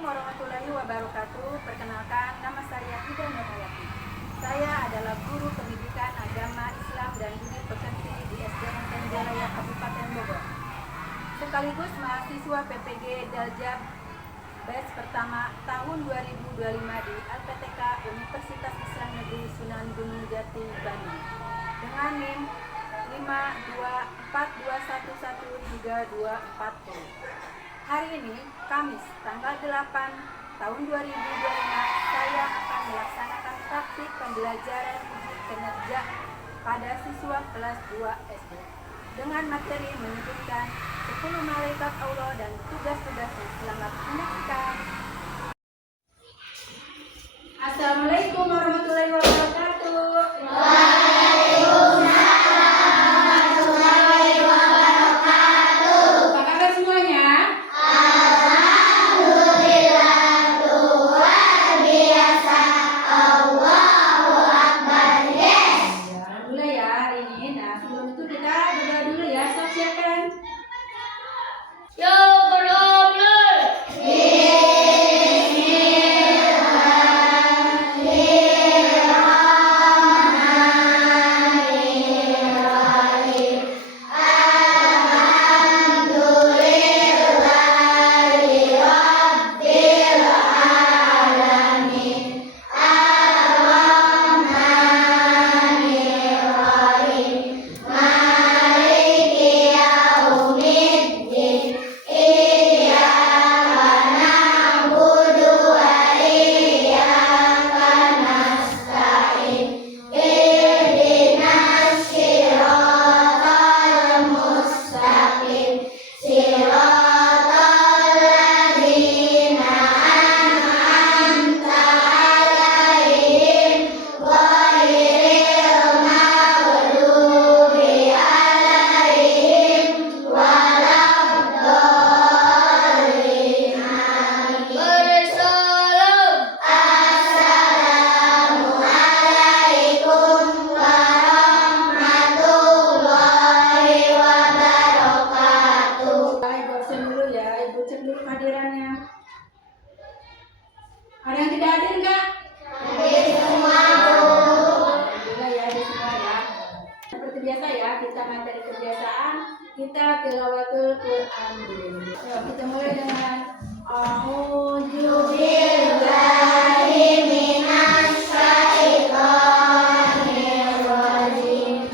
Assalamualaikum warahmatullahi wabarakatuh. Perkenalkan, nama saya Ida Nurhayati. Saya adalah guru pendidikan agama Islam dan budi pekerti di SDN Tenjaraya Kabupaten Bogor. Sekaligus mahasiswa PPG Daljab batch pertama tahun 2025 di LPTK Universitas Islam Negeri Sunan Gunung Jati, Bandung. Dengan NIM 524211324. Hari ini, Kamis, tanggal 8 tahun 2025, saya akan melaksanakan praktik pembelajaran uji kinerja pada siswa kelas 2 SD dengan materi menyebutkan 10 malaikat Allah dan tugas-tugasnya. Selamat menyaksikan. Assalamualaikum warahmatullahi wabarakatuh. Ada yang tidak hadir enggak? Hadir semua. Alhamdulillah ya, hadir semua ya. Seperti biasa ya, kita materi kebiasaan, kita tilawatul Quran dulu. Kita mulai dengan A'udzu billahi minasy syaithanir rajim.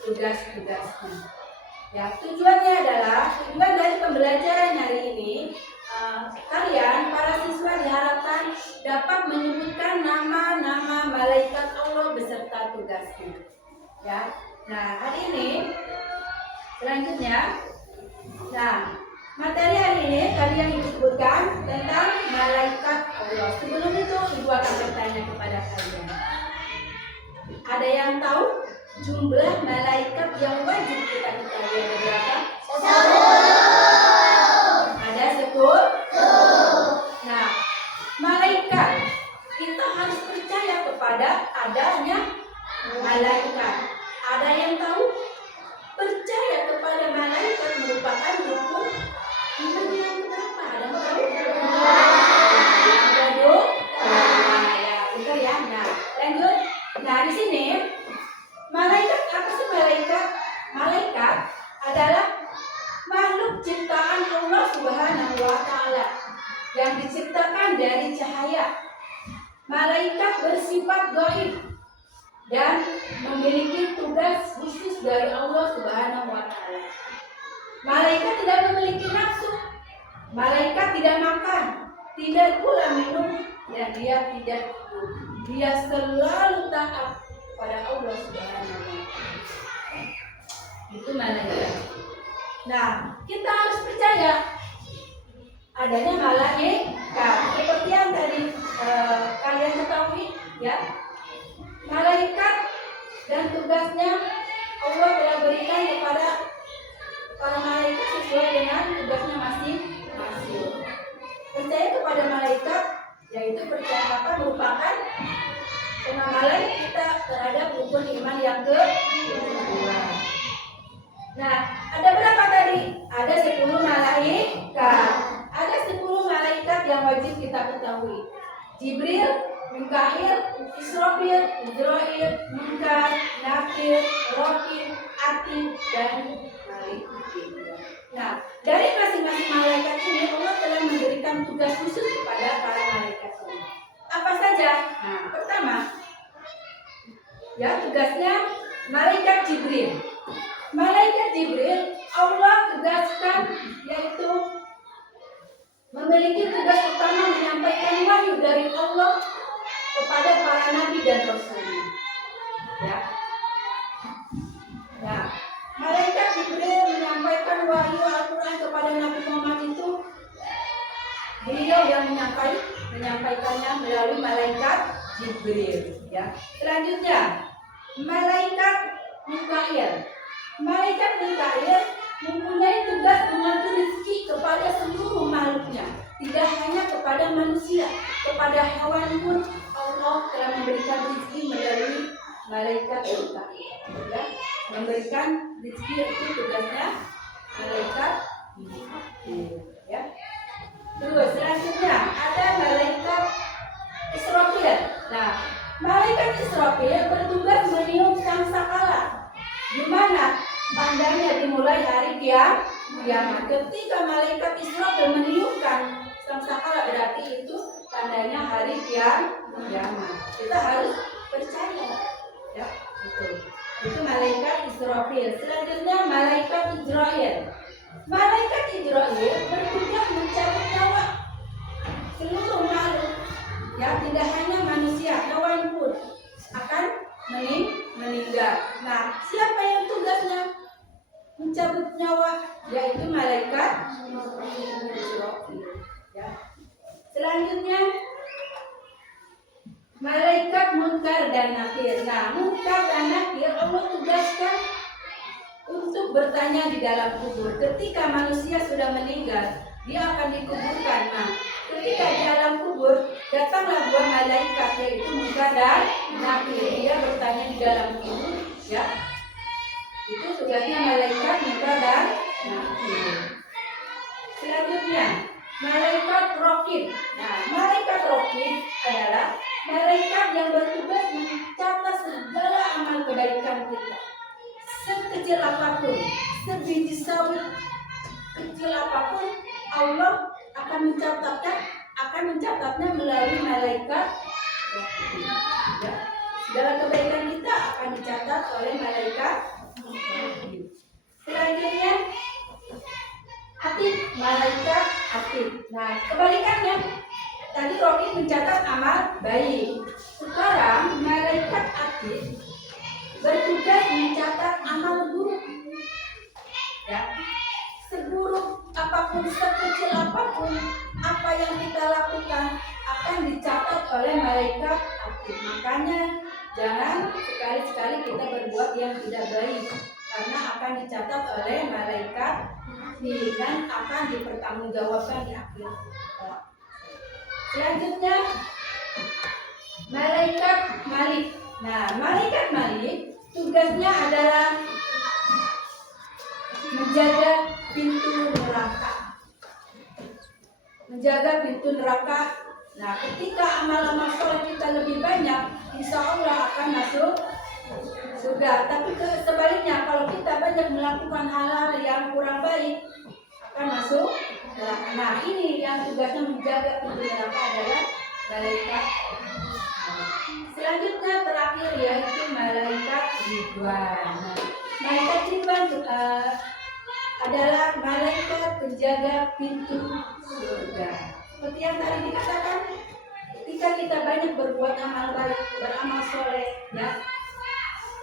tugas-tugasnya. Ya, tujuan dari pembelajaran hari ini, kalian para siswa diharapkan dapat menyebutkan nama-nama malaikat Allah beserta tugasnya. Ya, nah hari ini selanjutnya, materi hari ini kalian disebutkan tentang malaikat Allah. Sebelum itu, Ibu akan bertanya kepada kalian. Ada yang tahu jumlah malaikat yang wajib kita ketahui ada berapa? 10. Ada 10. Nah, malaikat kita harus percaya kepada adanya malaikat. Ada yang tahu? Percaya kepada malaikat merupakan rukun iman yang berapa? Ada yang tahu? Yang kedua, ya betul ya. Nah, lanjut. Nah, di sini malaikat apa sih malaikat? Malaikat adalah makhluk ciptaan Allah Subhanahu wa Ta'ala yang diciptakan dari cahaya. Malaikat bersifat gaib dan memiliki tugas khusus dari Allah Subhanahu wa Ta'ala. Malaikat tidak memiliki nafsu. Malaikat tidak makan, tidak pula minum, dan dia tidak tidur. Dia selalu taat pada Allah Subhanahu wa Ta'ala. Itu malaikat. Nah, kita harus percaya adanya malaikat. Seperti yang tadi kalian ketahui, ya. Malaikat dan tugasnya Allah telah berikan kepada para malaikat sesuai dengan tugasnya masing-masing. Percaya kepada malaikat, yaitu percaya apa merupakan pengamalan kita terhadap rukun iman yang kedua. Nah, ada berapa tadi? Ada 10 malaikat. Ada 10 malaikat yang wajib kita ketahui. Jibril, Mikail, Israfil, Izrail, Munkar, Nakir, Rokib, Atid, dan Malik. Nah, dari masing-masing malaikat ini Allah telah memberikan tugas khusus kepada para malaikat ini. Apa saja? Nah, pertama, ya tugasnya malaikat Jibril. Malaikat Jibril Allah tugaskan yaitu memiliki tugas utama menyampaikan wahyu dari Allah kepada para nabi dan rasulnya. Ya. Nah, malaikat Jibril menyampaikan wahyu Al-Quran kepada Nabi Muhammad itu beliau yang menyampaikannya melalui malaikat Jibril. Ya. Selanjutnya, malaikat Mikail. Malaikat Mikail mempunyai tugas mengatur rezeki kepada seluruh makhluknya, tidak hanya kepada manusia, kepada hewan pun Allah telah memberikan rezeki melalui malaikat Mikail. Ya, memberikan rezeki itu tugasnya malaikat Mikail. Ya. Terus selanjutnya ada malaikat Israfil. Nah, malaikat Israfil bertugas meniup sangkakala, di mana tandanya dimulai hari kiamat. Ketika malaikat Israfil meniupkan sangkakala berarti itu tandanya hari kiamat. Kita harus percaya, ya itu malaikat Israfil. Selanjutnya malaikat Izrail. Malaikat Izrail bertugas mencabut nyawa seluruh makhluk, ya tidak hanya manusia, hewan pun akan meninggal. Nah, siapa yang tugasnya mencabut nyawa? Yaitu malaikat Israfil. Ya. Selanjutnya malaikat Munkar dan Nakir. Nah, Munkar dan Nakir Allah tugaskan untuk bertanya di dalam kubur. Ketika manusia sudah meninggal, dia akan dikuburkan. Nah, ketika di dalam kubur datanglah dua malaikat yaitu Munkar dan Nakir. Dia bertanya di dalam kubur, ya. Itu tugasnya malaikat Munkar dan Nakir. Selanjutnya malaikat Rokib. Nah, malaikat Rokib adalah malaikat yang bertugas mencatat segala amal kebaikan kita. Sekecil apapun, sebiji sawit kecil apapun, Allah akan mencatatnya melalui malaikat. Ya. Segala kebaikan kita akan dicatat oleh malaikat selanjutnya atid, malaikat atid. Nah, kebalikannya. Tadi Rocky mencatat amal baik. Sekarang malaikat atid bertugas mencatat amal buruk. Ya, seburuk apapun, sekecil apapun apa yang kita lakukan akan dicatat oleh malaikat atid. Makanya jangan sekali-sekali kita berbuat yang tidak baik, karena akan dicatat oleh malaikat dan akan dipertanggungjawabkan di akhir kelak. Selanjutnya malaikat malik. Nah, malaikat malik tugasnya adalah menjaga pintu neraka. Menjaga pintu neraka. Nah, ketika amal-amal soleh kita lebih banyak, insya Allah akan masuk surga. Tapi sebaliknya, kalau kita banyak melakukan hal-hal yang kurang baik, akan masuk neraka. Nah, ini yang tugasnya menjaga pintu neraka adalah malaikat. Selanjutnya terakhir yaitu malaikat Ridwan. Malaikat Ridwan adalah malaikat penjaga pintu surga. Seperti yang tadi dikatakan, ketika kita banyak berbuat amal baik, beramal soleh, ya,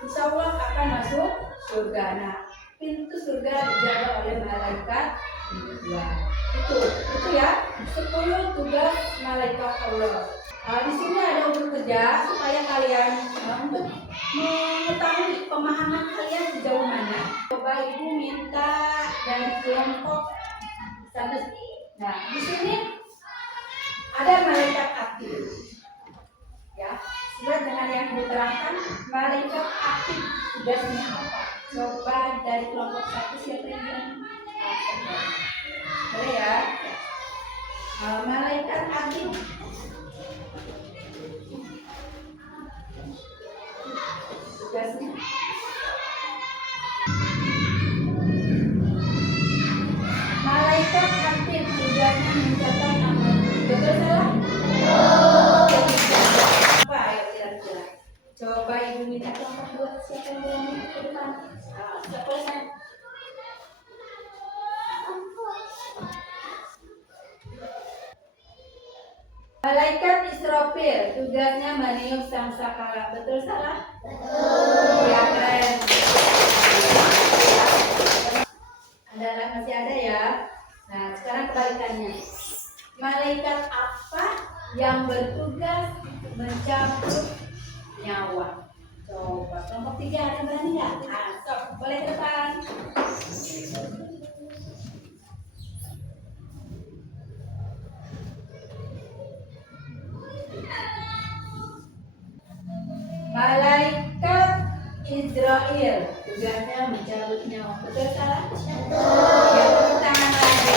insya Allah akan masuk surga. Nah, pintu surga dijaga oleh malaikat Ridwan. Itu ya 10 tugas malaikat Allah. Di sini ada untuk kerja supaya kalian untuk mengetahui pemahaman kalian sejauh mana. Coba ibu minta dari kelompok satu. Nah, di sini ada malaikat aktif. Ya, sesuai dengan yang diterangkan, malaikat aktif tugasnya apa? Coba dari kelompok satu siapa yang bilang? Boleh ya? Malaikat aktif tugasnya malaikat aktif tugasnya mencatat amal. Betul salah? Apa ayo kira-kira? Coba ibu minta kelompok buat siapa yang berani ke depan? Siapa yang? Malaikat Israfil tugasnya meniup sangkakala. Betul salah? Betul. Ya, keren. Masih ada ya. Nah, sekarang kebalikannya. Malaikat apa yang bertugas mencabut nyawa? Coba kelompok 3 ada berani nggak? Sok, boleh ke depan. Malaikat Israel tugasnya mencabut nyawa. Betul salah? Betul. Ya, tepuk tangan lagi.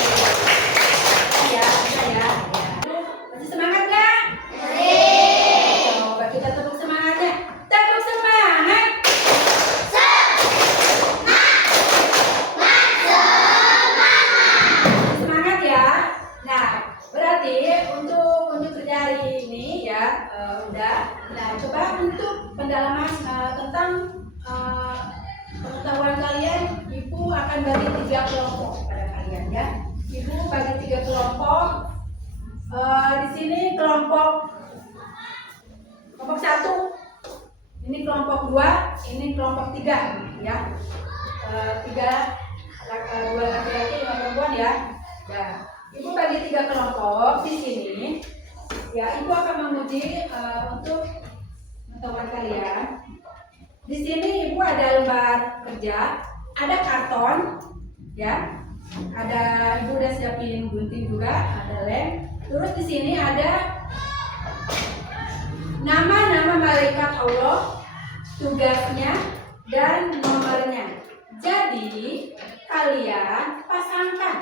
Ya. Masih semangat nggak? Coba kita tepuk semangatnya. Tepuk semangat. Semangat ya. Nah, berarti untuk kerja hari ini ya udah. Nah, coba untuk pendalaman tentang pengetahuan kalian, ibu akan bagi 3 kelompok pada kalian ya. Ibu bagi 3 kelompok. Di sini kelompok 1, ini kelompok 2, ini kelompok 3 ya. 2 laki-laki 5 perempuan ya. Nah, ibu bagi 3 kelompok di sini. Ya, ibu akan menguji untuk pengetahuan kalian. Di sini ibu ada lembar kerja, ada karton, ya, ada ibu udah siapin gunting juga, ada lem. Terus di sini ada nama-nama malaikat Allah, tugasnya dan nomornya. Jadi kalian pasangkan.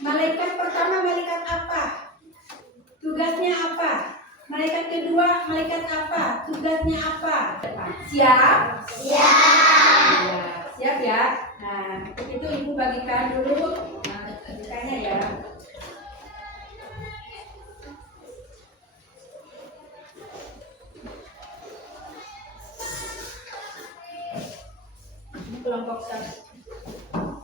Malaikat pertama malaikat apa? Tugasnya apa? Malaikat kedua malaikat apa? Tugasnya apa? Siap? Siap. Ya, siap ya. Nah, itu ibu bagikan dulu. Nah, bagikannya ya. Ini kelompok 1.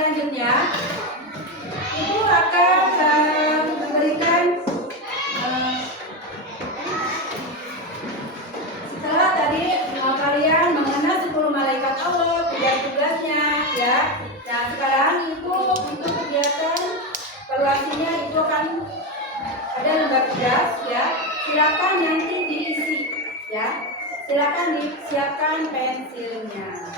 selanjutnya Ibu akan memberikan setelah tadi kalian mengenal 10 malaikat Allah, tugas-tugasnya ya. Nah sekarang Ibu untuk kegiatan evaluasinya Ibu akan ada lembar tugas ya. Silakan nanti diisi ya. Silakan disiapkan pensilnya.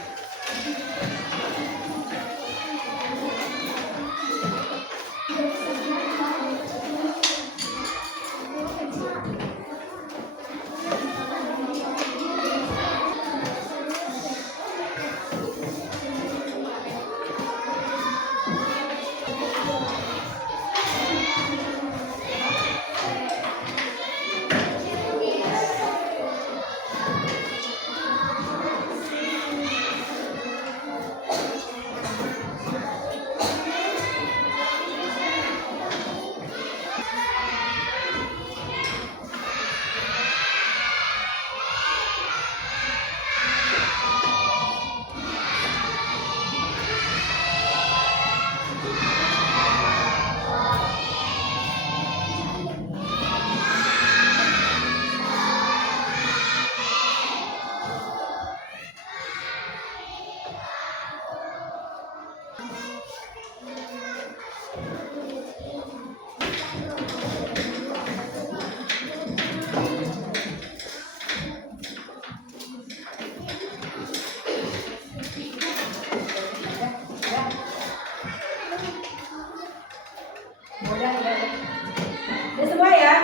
Udah semua ya?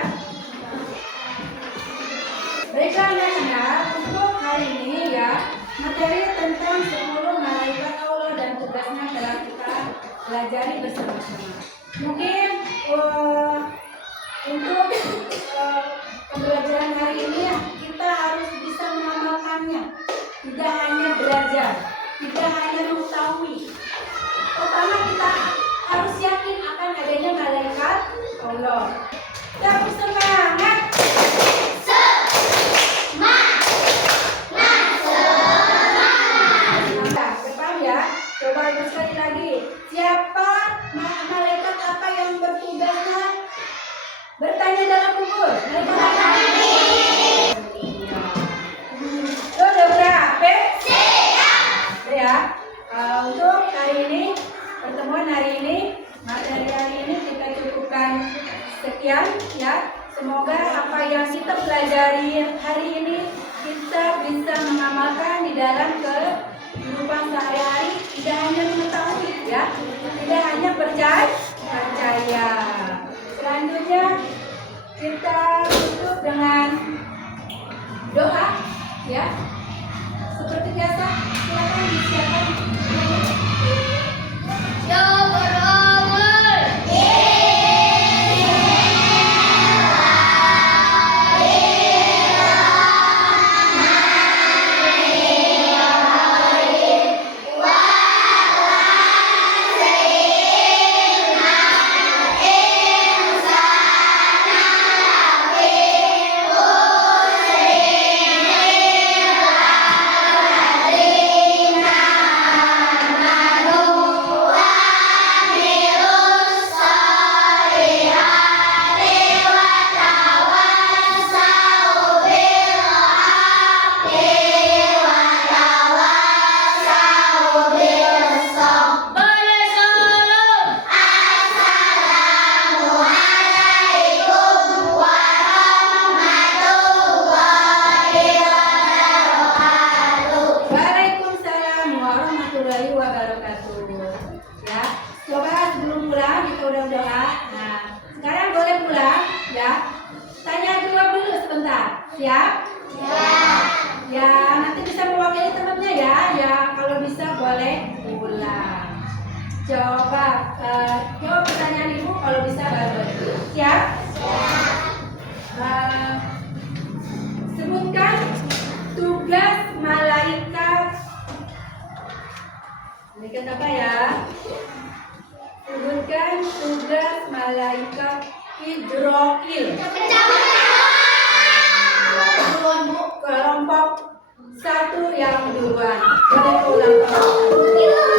Baiklah anak-anak, untuk hari ini ya, materi tentang 10 malaikat Allah dan tugasnya telah kita pelajari bersama-sama. Mungkin untuk pembelajaran hari ini kita harus bisa mengamalkannya. Tidak hanya belajar, tidak hanya mengetahui. Pertama kita harus yakin akan adanya malaikat Allah. Terus semangat. Coba ibu sekali lagi. Siapa malaikat apa yang bertugasnya bertanya dalam kubur? Malaikat apa? Udah berapa? Ya. Untuk hari ini, pertemuan hari ini, materi hari ini kita cukupkan sekian ya. Semoga apa yang kita pelajari hari ini kita bisa mengamalkan di dalam kehidupan sehari-hari, tidak hanya mengetahui ya, tidak hanya percaya. Selanjutnya kita tutup dengan doa ya. Seperti biasa, silakan disiapkan. Ya, coba sebelum pulang kita udah doa. Nah, sekarang boleh pulang ya. Tanya jawab dulu sebentar. Siap? Ya, nanti bisa mewakili temannya ya. Ya, kalau bisa boleh pulang. Coba jawab pertanyaan ibu kalau bisa baru. Siap? Sebutkan tugas malaikat. Malaikat apa ya? Sebutkan tugas malaikat Hidrokil. Kelompok 1 yang duluan. Boleh ulang.